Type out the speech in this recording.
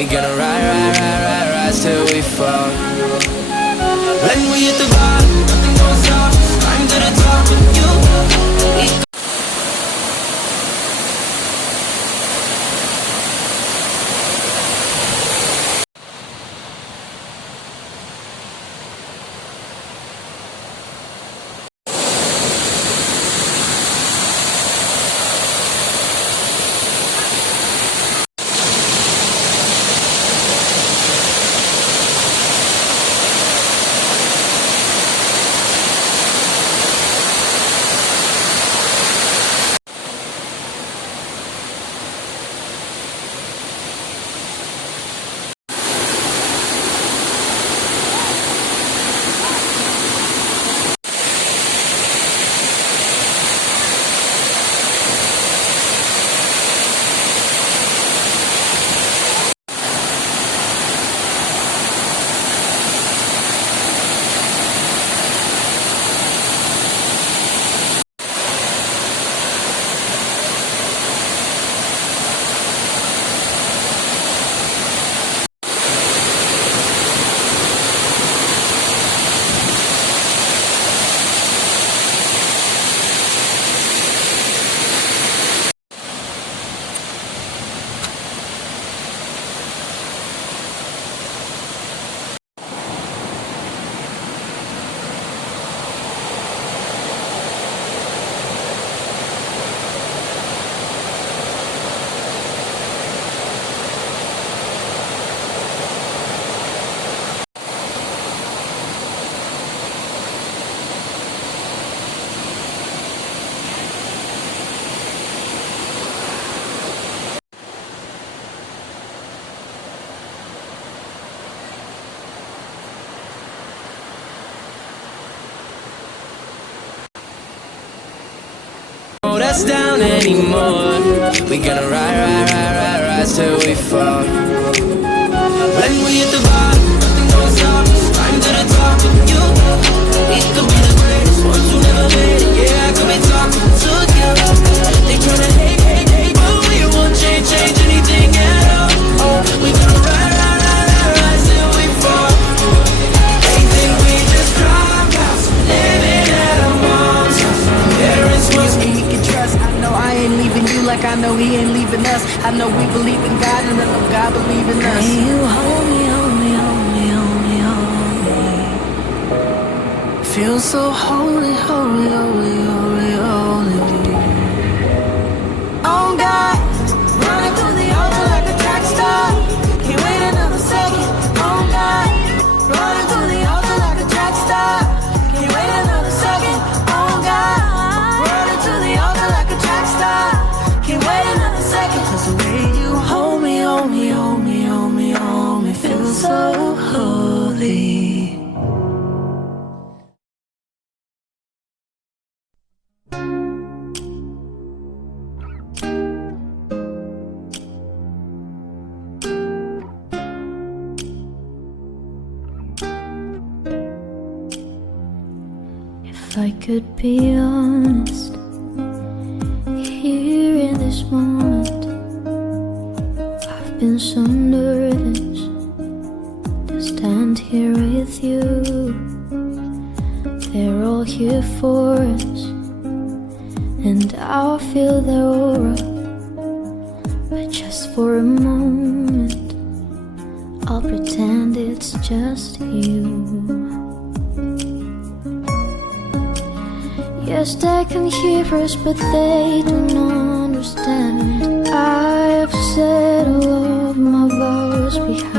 We gonna rise till we fall. When we hit the bottom, nothing gon' stop us. Climb to the top with you. Hold us down anymore. We gonna rise till we fall. When we hit the bottom, nothing gon' stop us. Climb to the top with you. We could be the greatest ones who never made it. Yeah, I could be talking to you. They tryna hate, but we won't change anything at all. Oh, we gonna rise till we fall. They think we just drop out, living at our mom's house. Parents must be. I ain't leaving you like I know he ain't leaving us. I know we believe in God and I know God believe in us. Can you hold me, hold me, hold me, hold me, hold me? Feel so holy, holy, holy, holy, holy. Oh God, running through the altar like a track star. Can't wait another second. Oh God, running through the altar like a track star. Can't wait another second. Oh God, running to the altar like a track star. Can't wait another second. 'Cause the way you hold me, hold me, hold me, hold me, hold me, feels so holy. If I could be honest, here in this moment, I've been so nervous to stand here with you. They're all here for us, and I'll feel their aura. But just for a moment, I'll pretend it's just you. Yes, they can hear us, but they don't understand. I've said all of my vows behind